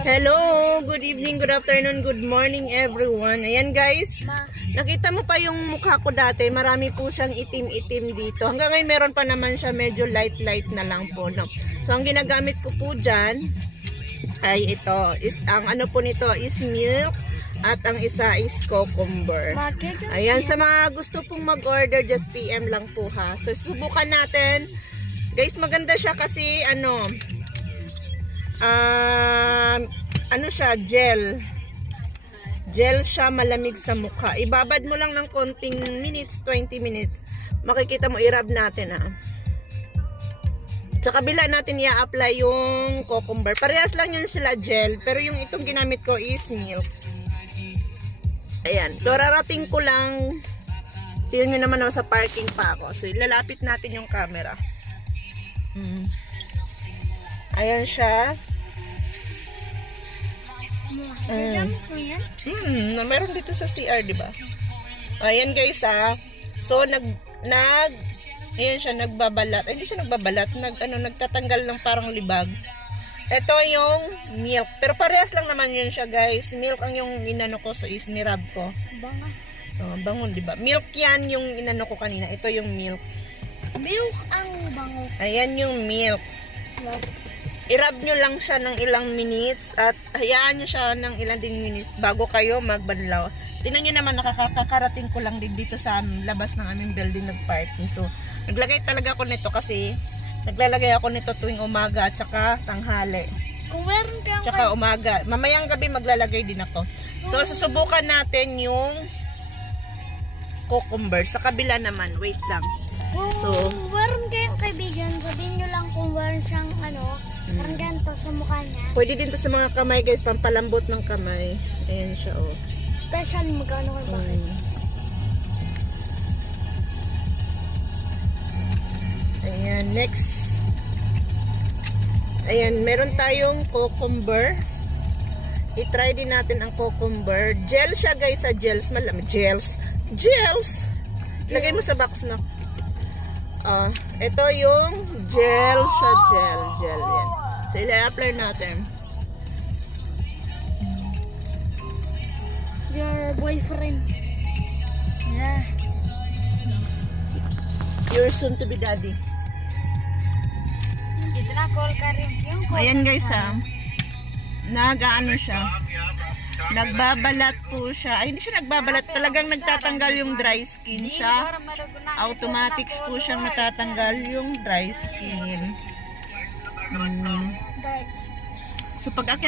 Hello, good evening, good afternoon, good morning everyone. Ayan guys, nakita mo pa yung mukha ko dati, marami po siyang itim-itim dito. Hanggang ngayon meron pa naman siya, medyo light-light na lang po, no? So ang ginagamit ko po dyan ay ito, ang ano po nito is milk at ang isa is cucumber. Ayan, sa mga gusto pong mag-order, just PM lang po ha. So subukan natin. Guys, maganda siya kasi ano siya, gel siya, malamig sa mukha. Ibabad mo lang ng konting minutes, 20 minutes, makikita mo, i-rub natin ha. Sa kabila natin i-apply yung cucumber. Parehas lang yun sila gel, pero yung itong ginamit ko is milk. Ayan, so rarating ko lang. Tingnan nyo naman ako, sa parking pa ako. So ilalapit natin yung camera. Ayan siya. Meron dito sa CR, di ba? Ayan guys So ayan siya, nagbabalat. Ay, hindi siya nagbabalat, nagtatanggal ng parang libag. Ito yung milk. Pero parehas lang naman yun siya, guys. Milk ang yung inano ko sa nirab ko. Bangon, di ba? Milk yan yung inano ko kanina. Ito yung milk. Milk ang bango. Ayan yung milk. I-rub nyo lang siya ng ilang minutes at hayaan nyo siya ng ilang ding minutes bago kayo magbanlaw. Tingnan nyo naman, nakakarating ko lang din dito sa labas ng aming building nag-parking. So, naglagay talaga ako nito kasi naglalagay ako nito tuwing umaga at saka tanghali. Kung meron kang tsaka umaga. Mamayang gabi maglalagay din ako. So, susubukan natin yung cucumber. Sa kabila naman, wait lang. Kung meron kayong kaibigan, sabihin nyo lang kung meron siyang parang ganito sa mukha niya. Pwede din to sa mga kamay guys, pampalambot ng kamay. Ayan siya Special, magkano kayo bakit? Ayan, next. Ayan, meron tayong cucumber. I-try din natin ang cucumber. Gel siya guys, sa gels. Gels! Lagay mo sa box na. Ito yung gel siya, gel yan. So, ila-apply natin. Your boyfriend. Yeah. Your soon to be daddy. Dito na call ka rin. Ayan guys nag-ano siya. Nagbabalat po siya. Ay, hindi siya nagbabalat. Talagang nagtatanggal yung dry skin siya. Automatics po siyang natatanggal yung dry skin. So pag